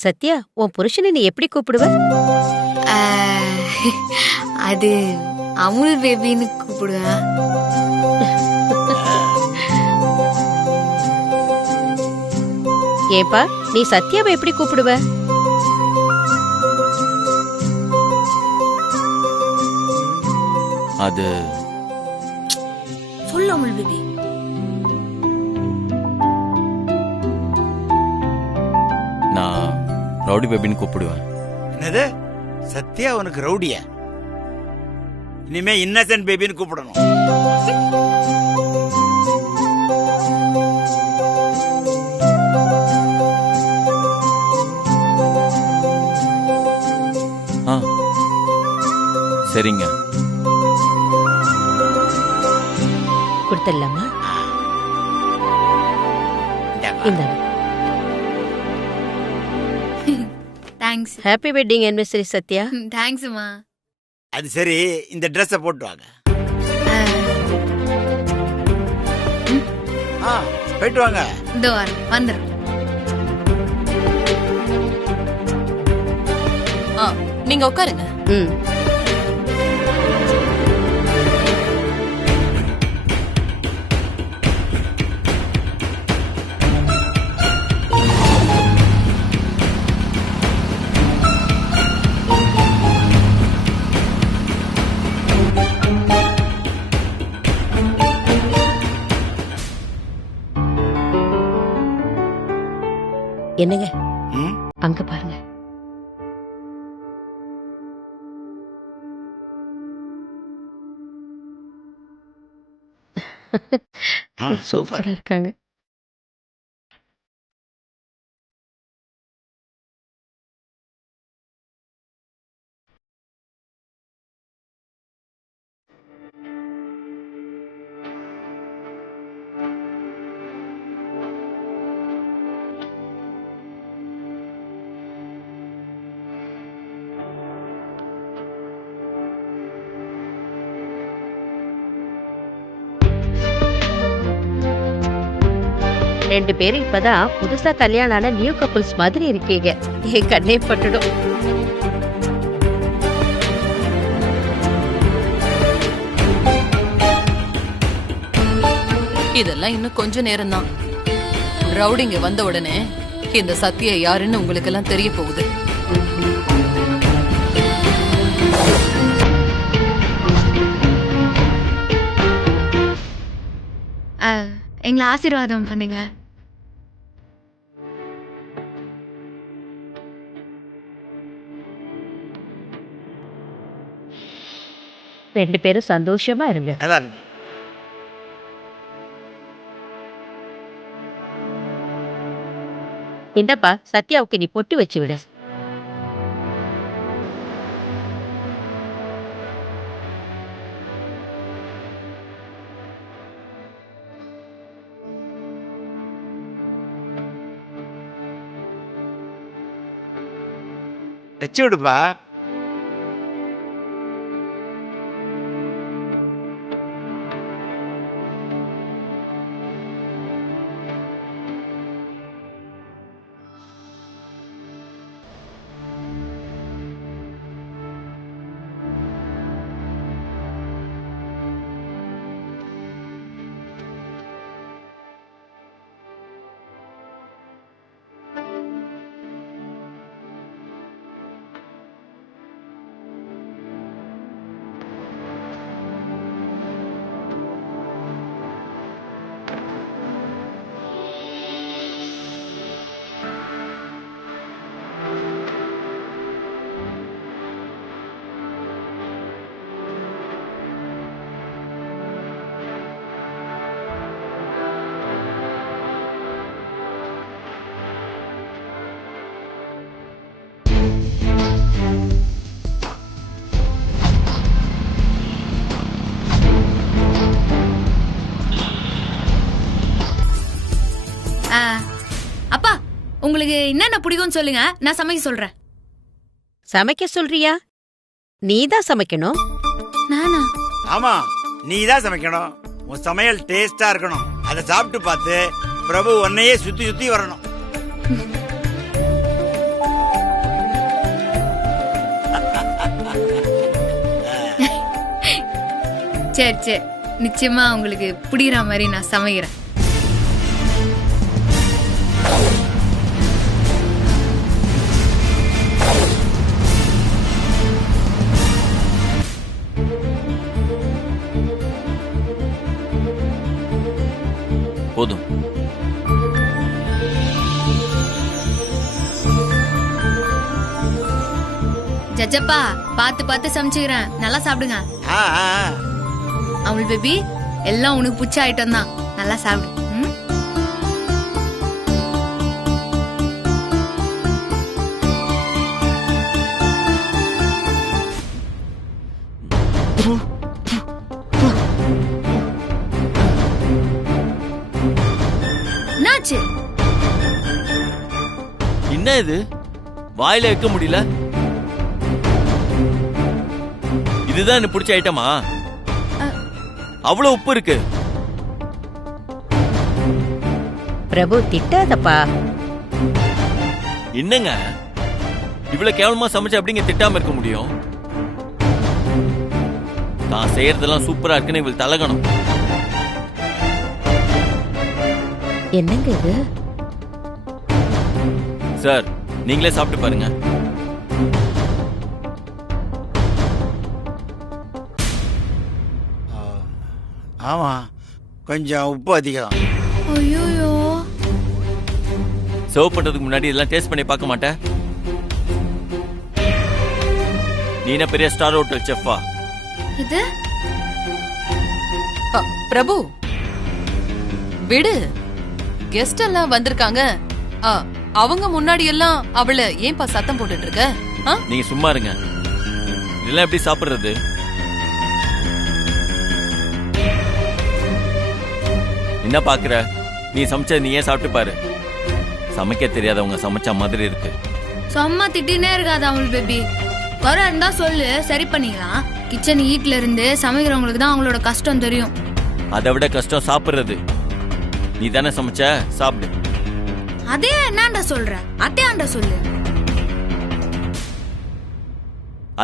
சத்யா, உன் புருஷனை நீ எப்படி கூப்பிடுவ? ஆ, அது அமுல் பேபின்னு கூப்பிடுவேன். ஏப்பா, நீ சத்யாவை எப்படி கூப்பிடுவ? அது சொல்லு அமுல் பேபி. நான் ரவுடி பேபின்னு கூப்பிடுவேன். என்னது? சத்யா உனக்கு ரவுடியா? இனிமே இன்னசென்ட் பேபின்னு கூப்பிடணும். ஆ சரிங்க. கொடுத்துடலாமா? இந்த thanks. Happy wedding anniversary Sathya. தேங்க்ஸ்மா. அது சரி, இந்த ட்ரெஸ்ஸை போட்டு வாங்க. போயிட்டு வாங்க. இதோ வந்துடும். நீங்க உட்காருங்க. ம். என்னங்க ம்? அங்க பாருங்க. சூப்பரா இருக்காங்க. ரெண்டு பேரும் இப்பதான் புதுசா கல்யாணம் ஆன நியூ கப்புள்ஸ் மாதிரி இருக்கீங்க. என் கண்ணே பட்டுடும். இதெல்லாம் இன்னும் கொஞ்ச நேரம் தான். ரவுடிங்க வந்த உடனே இந்த சத்யா யாருன்னு உங்களுக்கு எல்லாம் தெரிய போகுது. எங்களை ஆசீர்வாதம் பண்ணுங்க. ரெண்டு பேரும் சந்தோஷமா இருங்க. நல்லா இருக்கு. இந்தப்பா, சத்யாவுக்கு நீ பொட்டு வச்சு விடு. தச்சு விடுப்பா. அப்பா, உங்களுக்கு என்னென்ன பிடிக்கும்னு சொல்லுங்க, நான் சமைக்க சொல்றேன். சமைக்க சொல்றியா? நீதான் சமைக்கணும். நானா? ஆமா, நீ தான் சமைக்கணும். உன் சமையல் டேஸ்டா இருக்கணும். அதை சாப்பிட்டு பார்த்து பிரபு உன்னையே சுத்தி சுத்தி வரணும். சரி சரி, நிச்சயமா உங்களுக்கு பிடிக்கிற மாதிரி நான் சமைக்கிறேன். போதும். ஜஜப்பா, பார்த்து பார்த்து சமைச்சுக்கிறேன், நல்லா சாப்பிடுங்க. ஆ, ஆ, ஆ. அமுல் பேபி, எல்லாம் உனக்கு பிடிச்ச ஐட்டம் தான், நல்லா சாப்பிடு. ம்? என்னாச்சு? என்ன இது? வாயில வைக்க முடியல. இதுதான் எனக்கு பிடிச்ச ஐட்டமா? அவ்வளவு உப்பு இருக்கு. பிரபு திட்டாதப்பா. என்னங்க இவ்வளவு கேவலமா சமைச்சு அப்படிங்க திட்டாம இருக்க முடியும்? நான் செய்யறதெல்லாம் சூப்பரா இருக்குன்னு இவள் தலகணும். என்னங்க இது? சார், நீங்களே சாப்பிட்டு பாருங்க. ஆமா, கொஞ்சம் உப்பு அதிகம். ஐயோயோ, சர்வ் பண்றதுக்கு முன்னாடி இதெல்லாம் டேஸ்ட் பண்ணி பார்க்க மாட்டேன்? நீ என்ன பெரிய ஸ்டார் ஹோட்டல் செஃப்பா? இது பிரபு விடு, கெஸ்ட் எல்லாம் வந்திருக்காங்க. அவங்க முன்னாடி எல்லாம் அவளை ஏன்பா சத்தம் போட்டுட்டு இருக்க? நீங்க சும்மா இருங்க. இதெல்லாம் எப்படி சாப்பிடுறது? என்ன பாக்குற? நீ சமைச்ச நீ ஏன் சாப்பிட்டு பாரு. சமைக்க தெரியாதவங்க சமைச்ச மாதிரி இருக்கு. சும்மா திட்டினே இருக்காது அமுல் பேபி. குறை இருந்தா சொல்லு, சரி பண்ணிக்கலாம். கிச்சன் ஹீட்ல இருந்து சமைக்கிறவங்களுக்கு தான் அவங்களோட கஷ்டம் தெரியும். அதை விட கஷ்டம் சாப்பிடுறது. நீ தானே சமைச்ச, சாப்பிடு. அதே என்னண்டா சொல்ற? அத்தையாண்டா சொல்லு.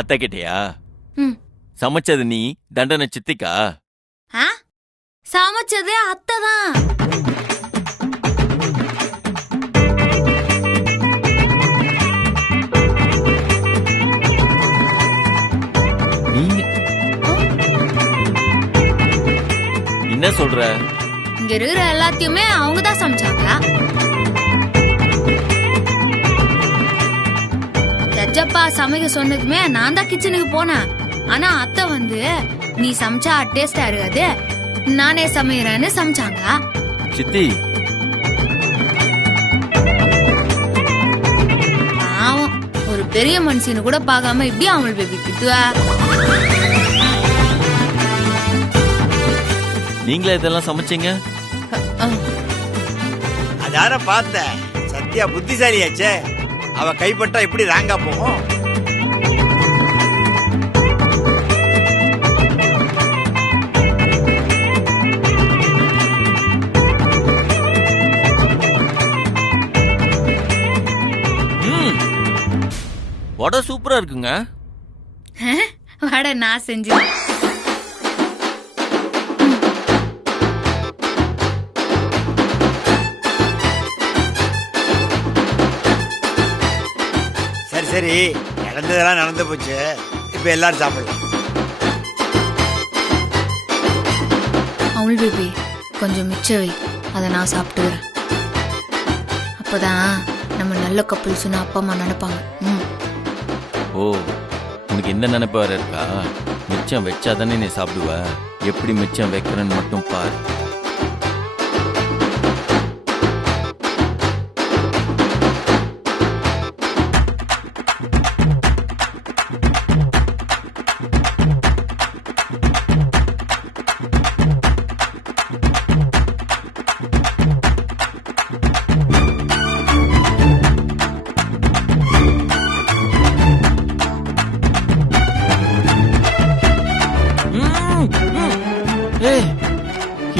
அத்தை கிட்டயா? ம். சமைச்சது நீ, தண்டனை சித்திக்கா? ஆ? சமைச்சதே அத்தை தான். நீங்க என்ன சொல்ற? இங்க இருக்கிற எல்லாத்தையுமே அவங்க தான் சமைச்சாங்க. ஜஜப்பா சமைக்க சொன்னதுமே நான் தான் கிச்சனுக்கு போனேன். ஆனா அத்தை வந்து நீ சமைச்சா டேஸ்டா இருக்காது, நானே சமைக்கிறேன்னு சமைச்சாங்க. சித்தி, பாவம், ஒரு பெரிய மனுஷனு கூட பார்க்காம இப்படி அமுல் பேபி திட்டுவா. நீங்களே இதெல்லாம் சமைச்சீங்க? அதான பார்த்தேன். சத்யா புத்திசாலியாச்சே. அவ கைப்பட்டா இப்படி ராங்கா போகும். வடை சூப்பரா இருக்குங்க. வடை நான் செஞ்சேன். சரி சரி, நடந்ததெல்லாம் நடந்து போச்சு. இப்ப எல்லாரும் சாப்பிடலாம். அமுல் பேபி, கொஞ்சம் மிச்சம் வை, அதை நான் சாப்பிட்டுக்கிறேன். அப்பதான் நம்ம நல்ல கப்புள்ஸ்னு அப்பா அம்மா நினைப்பாங்க. ஓ, உனக்கு என்ன நினைப்பு வேற இருக்கா? மிச்சம் வச்சாதானே நீ சாப்பிடுவ. எப்படி மிச்சம் வைக்கிறேன்னு மட்டும் பாரு.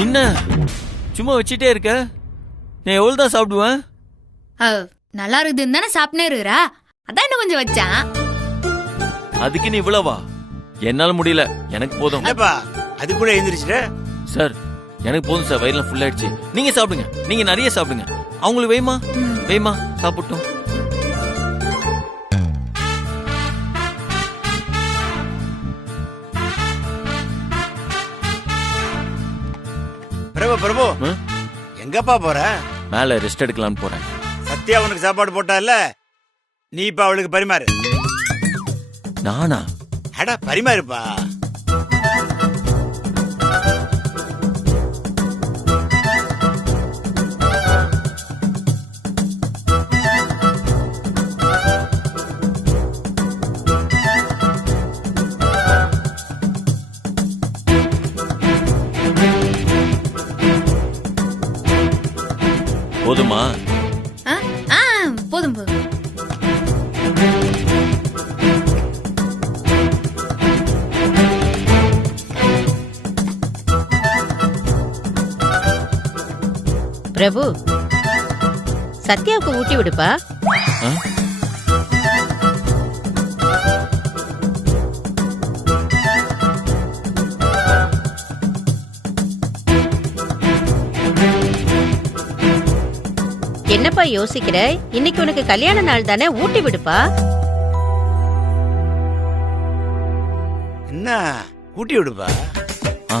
என்ன சும்மா வச்சுட்டே இருக்க? நான் எவ்வளவுதான் சாப்பிடுவேன்? நல்லா இருக்குதுன்னு தானே சாப்பிட்டே இருக்கிறா, அதான் இன்னும் கொஞ்சம் வச்சான். அதுக்கு நீ இவ்வளவா? என்னால முடியல, எனக்கு போதும். என்னப்பா அதுக்குள்ள எழுந்திரிச்சிட்ட? சார் எனக்கு போதும் சார், வயிறுலாம் ஃபுல் ஆயிடுச்சு. நீங்க சாப்பிடுங்க, நீங்க நிறைய சாப்பிடுங்க. அவங்களுக்கு வைமா வைமா சாப்பிட்டோம். பிரபு பிரபு ஆ? எங்கப்பா போற? மேல ரெஸ்ட் எடுக்கலாம்னு போறேன். சத்யா அவனுக்கு சாப்பாடு போட்டால, நீ இப்ப அவளுக்கு பரிமாறு. நானா? அடா பரிமாறுப்பா. போதுமா? ஆ, ஆ, போதும் போதும். பிரபு, சத்யாவுக்கு ஊட்டி விடுப்பா. ஆ? என்னப்பா யோசிக்கிற? இன்னைக்கு உனக்கு கல்யாண நாள் தானே, ஊட்டி விடுப்பா. என்ன கூட்டி விடுப்பா. ஆ.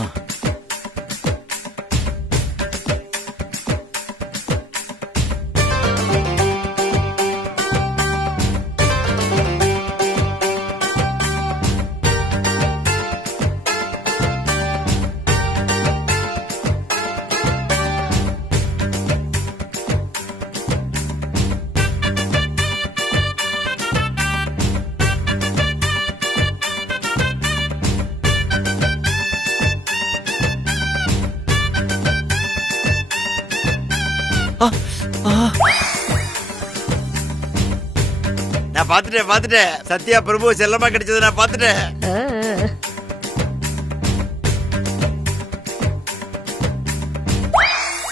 நான் பாத்துட்டேன். சத்யா பிரபு செல்லமா கிடைச்சது நான் பாத்துட்டேன். ஆ.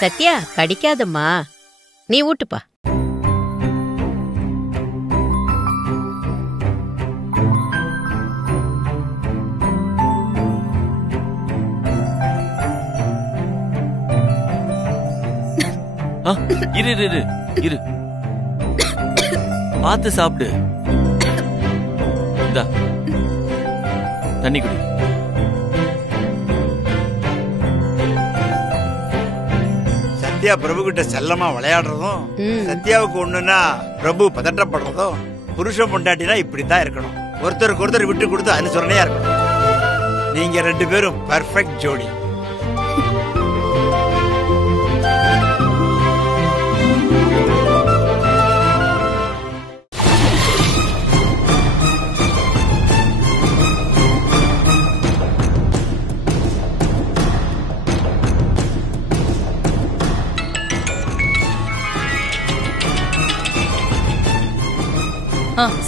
சத்யா கடிக்காதம்மா, நீ ஊட்டுப்பா. ஆ, இரு இரு இரு இரு. பார்த்து சாப்பிடு. இந்தா தண்ணி குடி. சத்யா பிரபு கிட்ட செல்லமா விளையாடுறதும், ம். சத்யாவுக்கு ஒண்ணுன்னா பிரபு பதட்டப்படுறதும், புருஷன் பொண்டாட்டினா இப்படித்தான் இருக்கணும். ஒருத்தருக்கு ஒருத்தர் விட்டு கொடுத்து அனுசரணையா இருக்கணும். நீங்க 2 பேரும் பெர்ஃபெக்ட் ஜோடி.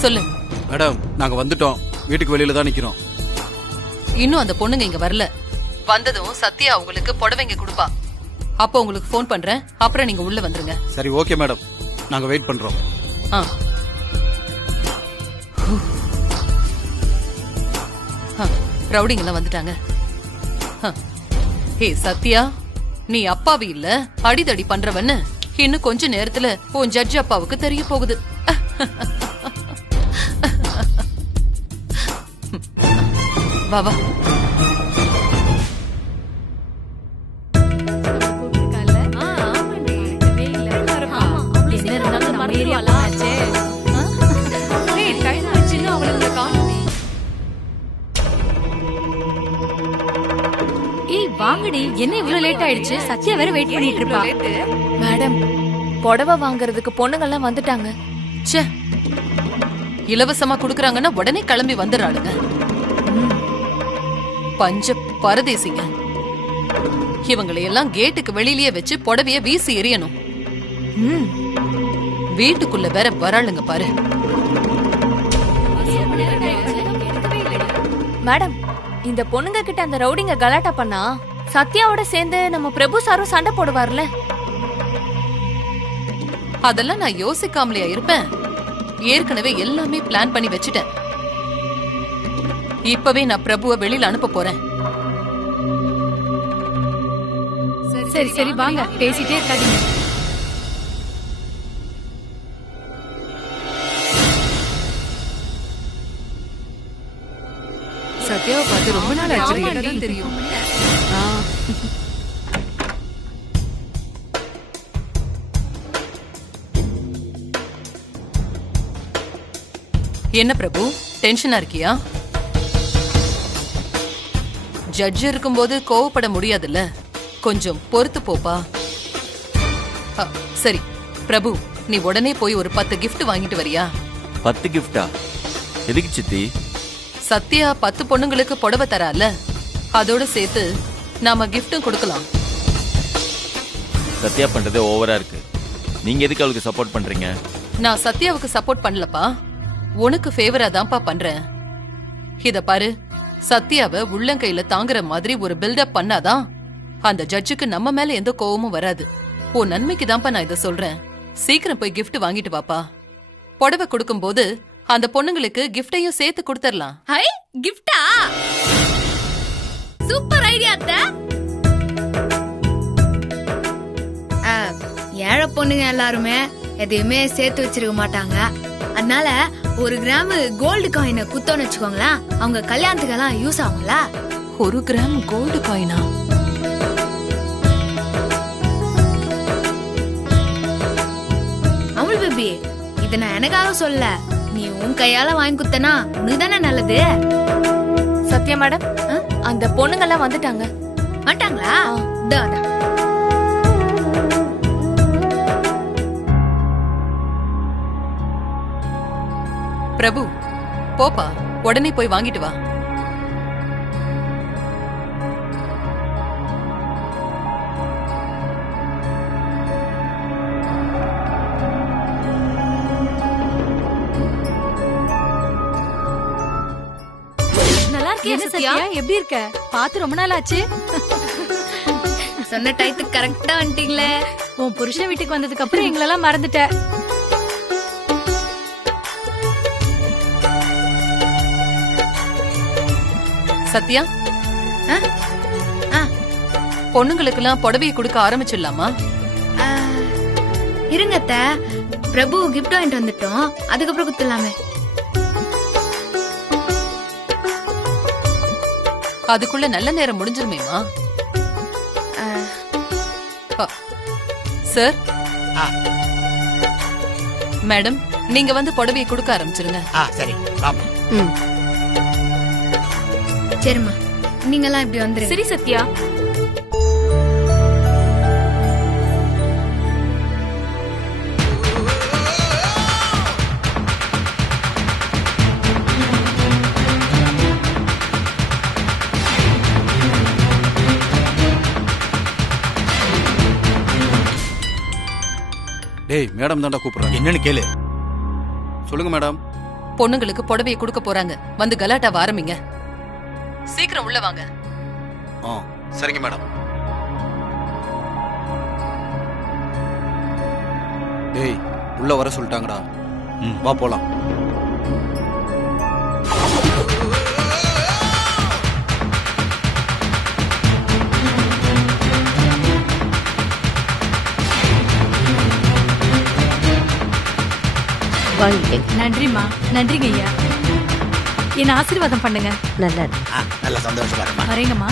சொல்லு. மேடம், நாங்க வந்துட்டோம். வீட்டுக்கு வெளியில தான் நிக்கிறோம். இன்னும் அந்த பொண்ணுங்க இங்க வரல. வந்ததும் சத்யா உங்களுக்கு புடவைங்க கொடுப்பா. அப்போ உங்களுக்கு ஃபோன் பண்றேன். அப்புறம் நீங்க உள்ள வந்துருங்க. சரி, ஓகே மேடம். நாங்க வெயிட் பண்றோம். ஆ. ரவுடிங்கெல்லாம் வந்துட்டாங்க. ஹே சத்யா, நீ அப்பாவி இல்ல அடிதடி பண்றவன்னு இன்னும் கொஞ்ச நேரத்துல உன் ஜட்ஜ் அப்பாவுக்கு தெரிய போகுது. வா வா. வாங்கடி, என்ன இவ்வளவு லேட் ஆயிடுச்சு? சத்யா வேற வெயிட் பண்ணிட்டு இருப்பா. மேடம், புடவை வாங்குறதுக்கு பொண்ணுங்கெல்லாம் வந்துட்டாங்க. ச்சே, இலவசமா குடுக்கறாங்கன்னா உடனே கிளம்பி வந்துடுறாளுங்க. பஞ்ச பரதேசிங்க. இவங்களை எல்லாம் கேட்டுக்கு வெளியிலேயே வச்சு புடவைய வீசி எறியணும். வீட்டுக்குள்ள வேற வராளுங்க பாரு. மேடம், இந்த பொண்ணுங்க கிட்ட அந்த ரவுடிங்க கலாட்டா பண்ணா சத்யாவோட சேர்ந்து நம்ம பிரபு சாரும் சண்டை போடுவார்ல. அதெல்லாம் நான் யோசிக்காமலையா இருப்பேன். ஏற்கனவே எல்லாமே பிளான் பண்ணி வச்சுட்டேன். இப்பவே நான் பிரபுவை வெளியில அனுப்ப போறேன். சரி சரி வாங்க பேசிட்டே இருக்காதீங்க. சத்யாவை பார்த்து ரொம்ப நாள் ஆச்சு தெரியும். என்ன பிரபு, டென்ஷனா இருக்கியா? ஜட்ஜ் இருக்கும்போது கோவப்பட முடியாதுல்ல, கொஞ்சம் பொறுத்து போப்பா. சரி பிரபு, நீ உடனே போய் ஒரு 10 gift வாங்கிட்டு வரியா? 10 கிஃப்டா? எதுக்கு சித்தி? சத்யா 10 பொண்ணுங்களுக்கு புடவை தரால, அதோட சேர்த்து நாம கிஃப்டும் கொடுக்கலாம். சத்யா பண்றதே ஓவரா இருக்கு. நீங்க எதுக்கு அவளுக்கு சப்போர்ட் பண்றீங்க? நான் சத்யாவுக்கு சப்போர்ட் பண்ணலப்பா, உனக்கு ஃபேவரா தான்ப்பா பண்றேன். இத பாரு, சத்யாவை உள்ளங்கையில தாங்குற மாதிரி ஒரு பில்டப் பண்ணாதான் அந்த ஜட்ஜுக்கு நம்ம மேல எந்த கோவமும் வராது. உன் நன்மைக்கு தான்ப்பா நான் இத சொல்றேன். சீக்கிரம் போய் gift வாங்கிட்டு வாப்பா. புடவை கொடுக்கும் போது அந்த பொண்ணுங்களுக்கு கிஃப்டையும் சேர்த்து கொடுத்துடலாம். ஹை, கிஃப்டா? சூப்பர் ஐடியா அத்தை. ஏழை பொண்ணுங்க எல்லாருமே எதையுமே சேர்த்து வச்சிருக்க மாட்டாங்க. அதனால 1 கிராம் கோல்டு காயினை குத்தோன்னு வச்சுக்கோங்களேன், அவங்க கல்யாணத்துக்கெல்லாம் யூஸ் ஆகுங்களா? 1 கிராம் கோல்டு காயினா? அமுல் பேபி, இத நான் எனக்காக சொல்ல, நீ உன் கையால வாங்கி குத்தனா உனக்கு தானே நல்லது. சத்யா மேடம், அந்த பொண்ணுங்கெல்லாம் வந்துட்டாங்க. வந்துட்டாங்களா? இதோ அதான். பிரபு போப்பா, உடனே போய் வாங்கிட்டு வா. நல்லா இருக்கியா சத்யா? எப்படி இருக்க? பார்த்து ரொம்ப நாள் ஆச்சு. சொன்ன டைத்துக்கு கரெக்டா வந்துட்டீங்களே. உன் புருஷன் வீட்டுக்கு வந்ததுக்கு அப்புறம் எங்களெல்லாம் மறந்துட்ட. சத்யா, பொண்ணுங்களுக்கெல்லாம் புடவையை கொடுக்க ஆரம்பிச்சிடலாமா? இருங்க அத்தை, பிரபு கிஃப்ட் வாங்கிட்டு வந்துட்டோம், அதுக்கப்புறம் குத்துலாமே. அதுக்குள்ள நல்ல நேரம் முடிஞ்சிருமேமா? சார், மேடம், நீங்க வந்து புடவையை கொடுக்க ஆரம்பிச்சிருங்க. சரி பாப்பா. சரிம்மா, நீங்கெல்லாம் இப்படி வந்துருங்க. சரி சத்யா. டேய், மேடம் தான்டா கூப்பிடுறாங்க. என்னன்னு கேளு. சொல்லுங்க மேடம். பொண்ணுங்களுக்கு புடவையை கொடுக்க போறாங்க, வந்து கலாட்டாவை ஆரம்பிங்க. சீக்கிரம் உள்ள வாங்க. சரிங்க மேடம். டேய், உள்ள வர சொல்லிட்டாங்கடா. வா போலாம். நன்றிமா. நன்றிங்க ஐயா. என்ன ஆசீர்வாதம் பண்ணுங்க. நல்லா நல்ல சந்தோஷமா இருமா. வரேங்கம்மா.